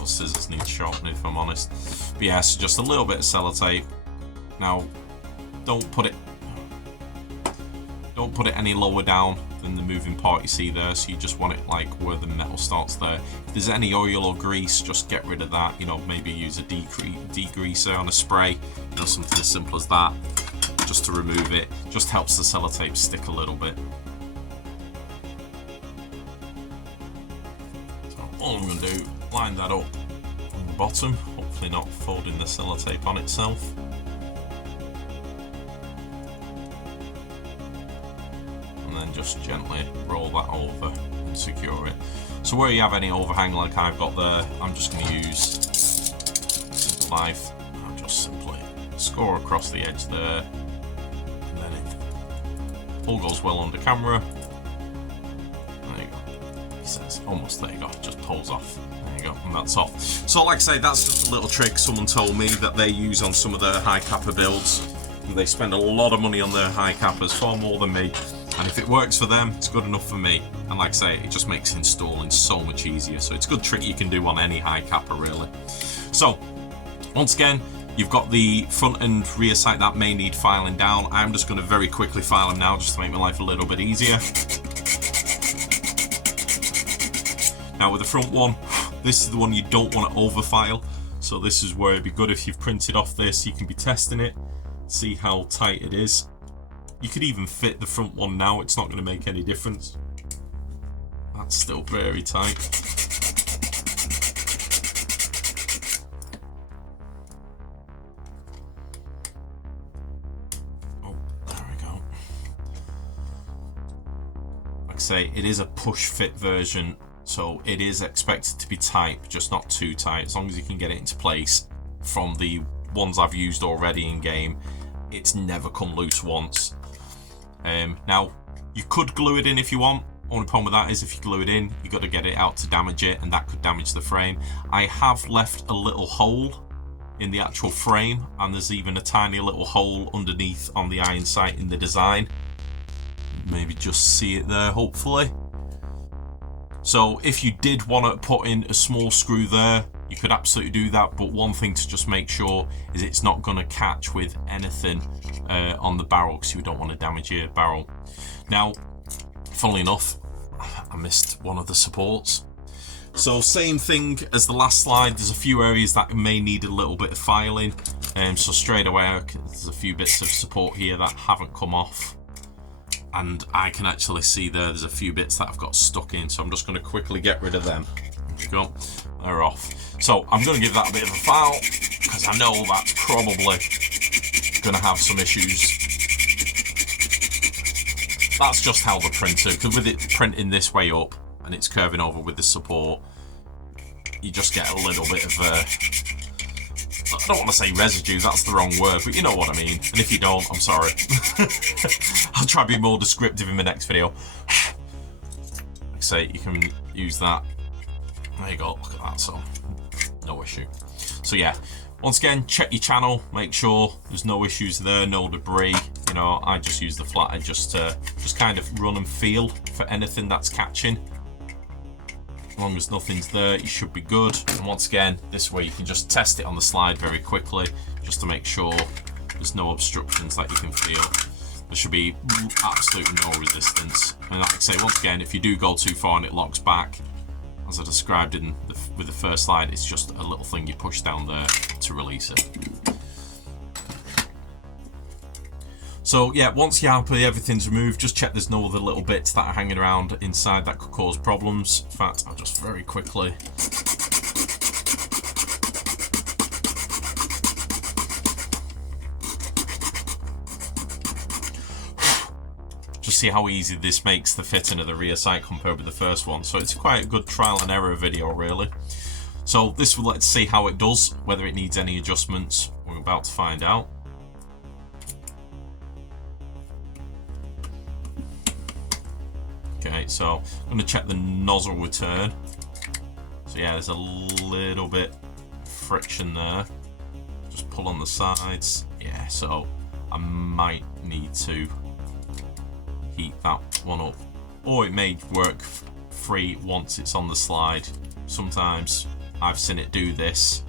Scissors need sharpening if I'm honest. But yeah, so just a little bit of sellotape. Now, don't put it any lower down than the moving part you see there, so you just want it like where the metal starts there. If there's any oil or grease, just get rid of that. You know, maybe use a degreaser on a spray, you know, something as simple as that, just to remove it. Just helps the sellotape stick a little bit. So all I'm going to do, line that up on the bottom, hopefully not folding the sellotape on itself. And then just gently roll that over and secure it. So where you have any overhang like I've got there, I'm just going to use a simple knife and just simply score across the edge there. And then it all goes well under camera. There you go. He says, almost, there you go, just pulls off. And that's off. So like I say, that's just a little trick someone told me that they use on some of their Hi-Capa builds. And they spend a lot of money on their Hi-Capas, far more than me. And if it works for them, it's good enough for me. And like I say, it just makes installing so much easier. So it's a good trick you can do on any Hi-Capa, really. So, once again, you've got the front and rear sight that may need filing down. I'm just going to very quickly file them now, just to make my life a little bit easier. Now with the front one, this is the one you don't want to overfile. So this is where it'd be good if you've printed off this, you can be testing it, see how tight it is. You could even fit the front one now, it's not going to make any difference. That's still very tight. Oh, there we go. Like I say, it is a push fit version, so it is expected to be tight, but just not too tight. As long as you can get it into place. From the ones I've used already in game, it's never come loose once. Now, you could glue it in if you want. Only problem with that is if you glue it in, you got to get it out to damage it, and that could damage the frame. I have left a little hole in the actual frame, and there's even a tiny little hole underneath on the iron sight in the design. Maybe just see it there, hopefully. So if you did want to put in a small screw there, you could absolutely do that, but one thing to just make sure is it's not going to catch with anything on the barrel, because you don't want to damage your barrel. Now, funnily enough, I missed one of the supports. So same thing as the last slide, there's a few areas that may need a little bit of filing. So straight away, there's a few bits of support here that haven't come off. And I can actually see there's a few bits that I've got stuck in, so I'm just going to quickly get rid of them. There we go, they're off. So I'm going to give that a bit of a file, because I know that's probably going to have some issues. That's just how the printer, because with it printing this way up, and it's curving over with the support, you just get a little bit of I don't want to say residue, that's the wrong word, but you know what I mean. And if you don't, I'm sorry. I'll try to be more descriptive in the next video. Like I say, you can use that. There you go, look at that, so no issue. So yeah, once again, check your channel, make sure there's no issues there, no debris. You know, I just use the flathead just to kind of run and feel for anything that's catching. As long as nothing's there, you should be good. And once again, this way you can just test it on the slide very quickly, just to make sure there's no obstructions that you can feel. There should be absolutely no resistance. And like I say, once again, if you do go too far and it locks back, as I described with the first slide, it's just a little thing you push down there to release it. So yeah, once you're happy everything's removed, just check there's no other little bits that are hanging around inside that could cause problems. In fact, I'll just very quickly just see how easy this makes the fitting of the rear sight compared with the first one. So it's quite a good trial and error video, really. So this will let's see how it does, whether it needs any adjustments. We're about to find out. Okay, so I'm going to check the nozzle return. So yeah, there's a little bit of friction there. Just pull on the sides. Yeah, so I might need to heat that one up. Or it may work free once it's on the slide. Sometimes I've seen it do this,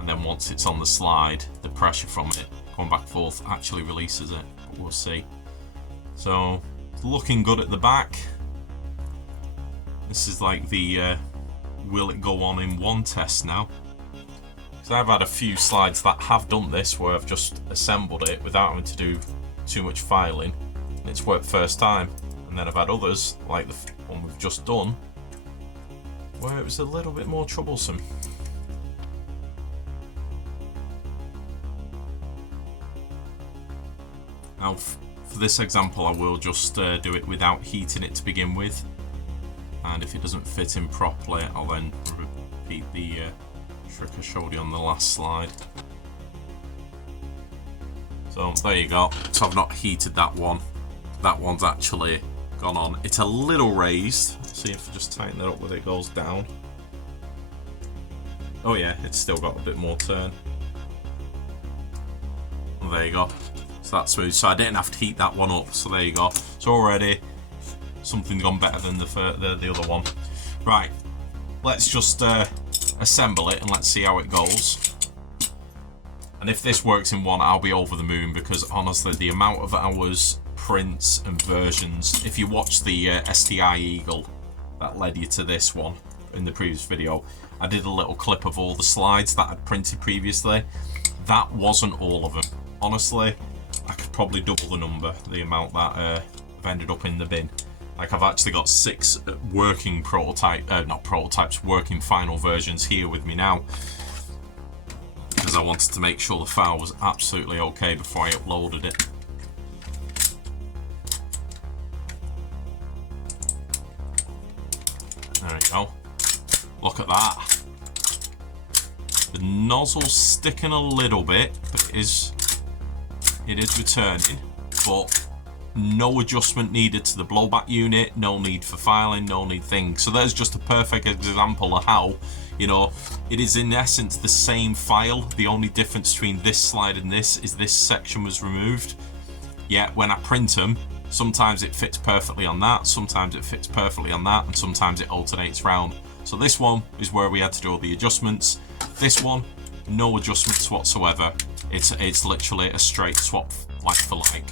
and then once it's on the slide, the pressure from it going back and forth actually releases it. But we'll see. So, it's looking good at the back. This is like the will it go on in one test now. Because I've had a few slides that have done this where I've just assembled it without having to do too much filing, and it's worked first time. And then I've had others, like the one we've just done, where it was a little bit more troublesome. Now for this example I will just do it without heating it to begin with. And if it doesn't fit in properly, I'll then repeat the trick I showed you on the last slide. So there you go. So I've not heated that one. That one's actually gone on. It's a little raised. See if I just tighten that up when it goes down. Oh yeah, it's still got a bit more turn. And there you go. So that's smooth. So I didn't have to heat that one up. So there you go. So already something gone better than the other one. Right, let's just assemble it and let's see how it goes. And if this works in one, I'll be over the moon, because honestly, the amount of hours, prints and versions, if you watch the STI Eagle that led you to this one in the previous video, I did a little clip of all the slides that I'd printed previously. That wasn't all of them. Honestly, I could probably double the number, the amount that have ended up in the bin. Like, I've actually got 6 working working final versions here with me now, because I wanted to make sure the file was absolutely okay before I uploaded it. There we go. Look at that. The nozzle's sticking a little bit, but it is returning, but no adjustment needed to the blowback unit, no need for filing, no need things. So there's just a perfect example of how, you know, it is in essence the same file. The only difference between this slide and this is this section was removed. Yet when I print them, sometimes it fits perfectly on that, sometimes it fits perfectly on that, and sometimes it alternates round. So this one is where we had to do all the adjustments. This one, no adjustments whatsoever. It's literally a straight swap, like for like.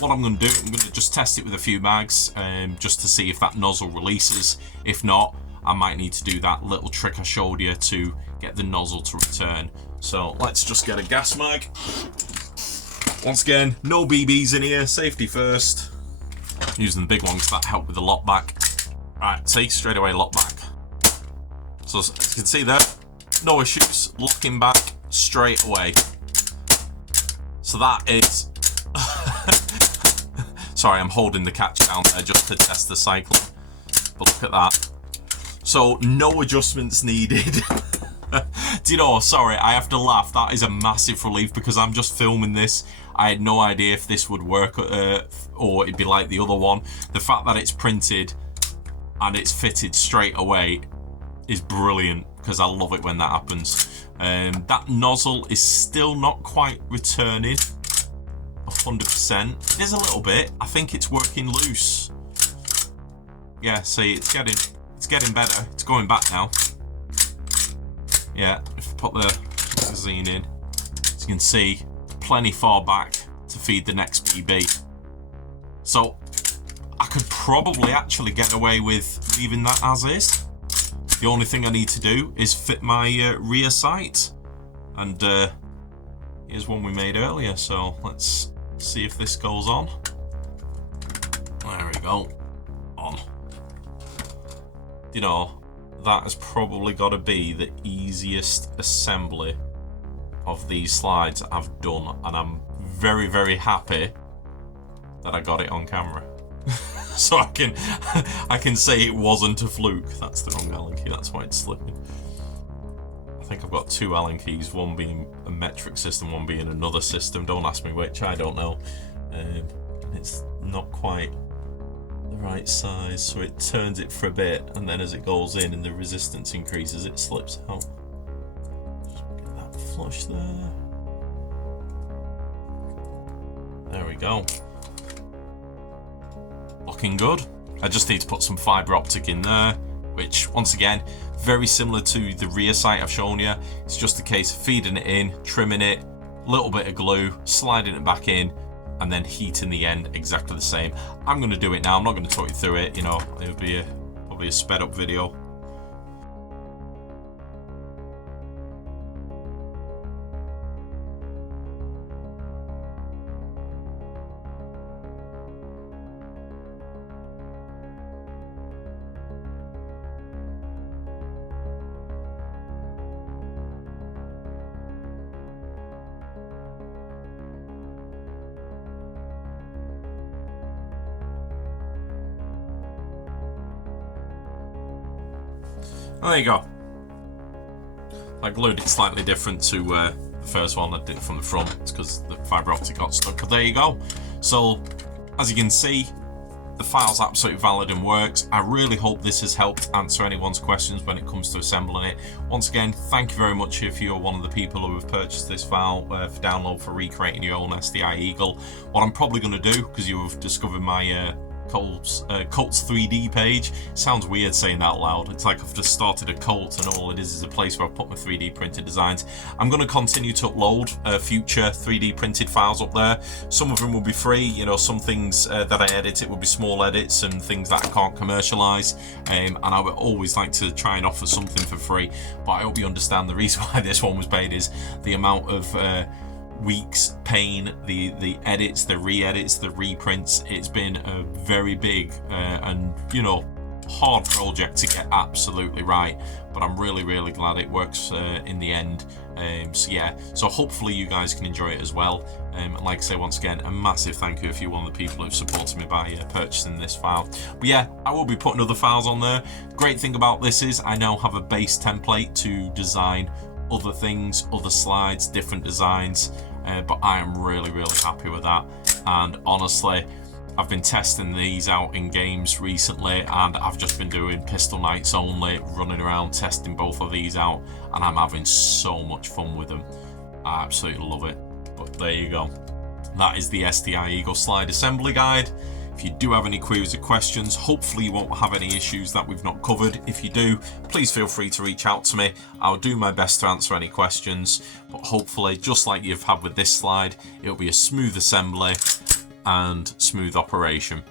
What I'm going to do, I'm going to just test it with a few mags, just to see if that nozzle releases. If not, I might need to do that little trick I showed you to get the nozzle to return. So let's just get a gas mag. Once again, no BBs in here, safety first. Using the big one because that helped with the lock back. Right, see, straight away lock back. So as you can see there, no issues, locking back straight away. So that is... Sorry, I'm holding the catch down there just to test the cycle. But look at that. So no adjustments needed. Do you know, sorry, I have to laugh. That is a massive relief because I'm just filming this. I had no idea if this would work or it'd be like the other one. The fact that it's printed and it's fitted straight away is brilliant because I love it when that happens. That nozzle is still not quite returning 100%. It is a little bit. I think it's working loose. Yeah, see, it's getting better. It's going back now. Yeah, if I put the magazine in, as you can see, plenty far back to feed the next BB. So I could probably actually get away with leaving that as is. The only thing I need to do is fit my rear sight. And here's one we made earlier, so let's see if this goes on. There we go. On. You know, that has probably got to be the easiest assembly of these slides I've done, and I'm very, very happy that I got it on camera. So I can say it wasn't a fluke. That's the wrong Allen key, that's why it's slipping. I think I've got 2 Allen keys, one being a metric system, one being another system. Don't ask me which, I don't know. It's not quite the right size, so it turns it for a bit, and then as it goes in and the resistance increases, it slips out. Just get that flush there. There we go. Looking good. I just need to put some fibre optic in there, which once again, very similar to the rear sight I've shown you. It's just a case of feeding it in, trimming it, a little bit of glue, sliding it back in, and then heating the end exactly the same. I'm going to do it now. I'm not going to talk you through it. You know, it would be probably a sped up video. There you go. I glued it slightly different to the first one. I did it from the front. It's because the fibre optic got stuck. But there you go. So, as you can see, the file's absolutely valid and works. I really hope this has helped answer anyone's questions when it comes to assembling it. Once again, thank you very much if you're one of the people who have purchased this file for download for recreating your own STI Eagle. What I'm probably going to do, because you have discovered my Colt's 3D page. Sounds weird saying that out loud. It's like I've just started a cult and all it is a place where I put my 3D printed designs. I'm going to continue to upload future 3D printed files up there. Some of them will be free, you know, some things that I edit, it will be small edits and things that I can't commercialize, and I would always like to try and offer something for free, but I hope you understand the reason why this one was paid is the amount of weeks pain, the edits, the re-edits, the reprints. It's been a very big and, you know, hard project to get absolutely right, but I'm really glad it works in the end. So yeah, so hopefully you guys can enjoy it as well. And like I say, once again, a massive thank you if you're one of the people who've supported me by purchasing this file. But yeah, I will be putting other files on there. Great thing about this is I now have a base template to design other things, other slides, different designs, but I am really happy with that. And honestly, I've been testing these out in games recently, and I've just been doing pistol nights only, running around testing both of these out, and I'm having so much fun with them. I absolutely love it. But there you go. That is the STI Eagle slide assembly guide. If you do have any queries or questions, hopefully you won't have any issues that we've not covered. If you do, please feel free to reach out to me. I'll do my best to answer any questions, but hopefully, just like you've had with this slide, it'll be a smooth assembly and smooth operation.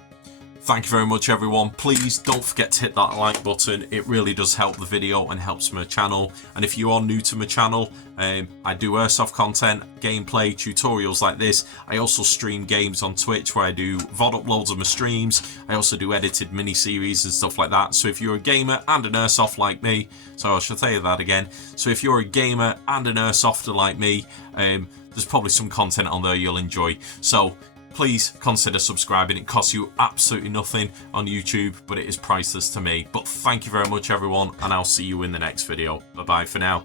Thank you very much, everyone. Please don't forget to hit that like button. It really does help the video and helps my channel. And if you are new to my channel, I do Airsoft content, gameplay, tutorials like this. I also stream games on Twitch where I do VOD uploads of my streams. I also do edited mini-series and stuff like that. So if you're a gamer and an Airsoft like me, so I should say that again. So if you're a gamer and an Airsofter like me, there's probably some content on there you'll enjoy. So please consider subscribing. It costs you absolutely nothing on YouTube, but it is priceless to me. But thank you very much, everyone, and I'll see you in the next video. Bye-bye for now.